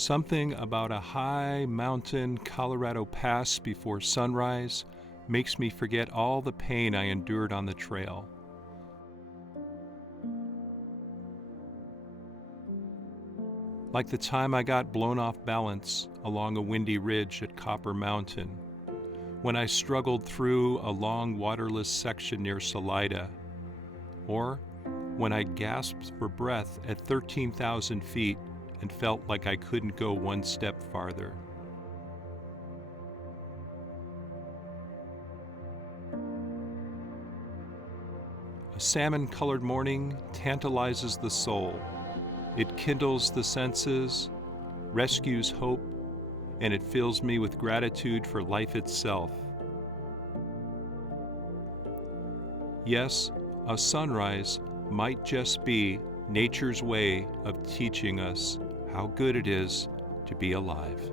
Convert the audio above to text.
Something about a high mountain Colorado pass before sunrise makes me forget all the pain I endured on the trail. Like the time I got blown off balance along a windy ridge at Copper Mountain, when I struggled through a long waterless section near Salida, or when I gasped for breath at 13,000 feet and felt like I couldn't go one step farther. A salmon-colored morning tantalizes the soul. It kindles the senses, rescues hope, and it fills me with gratitude for life itself. Yes, a sunrise might just be nature's way of teaching us how good it is to be alive.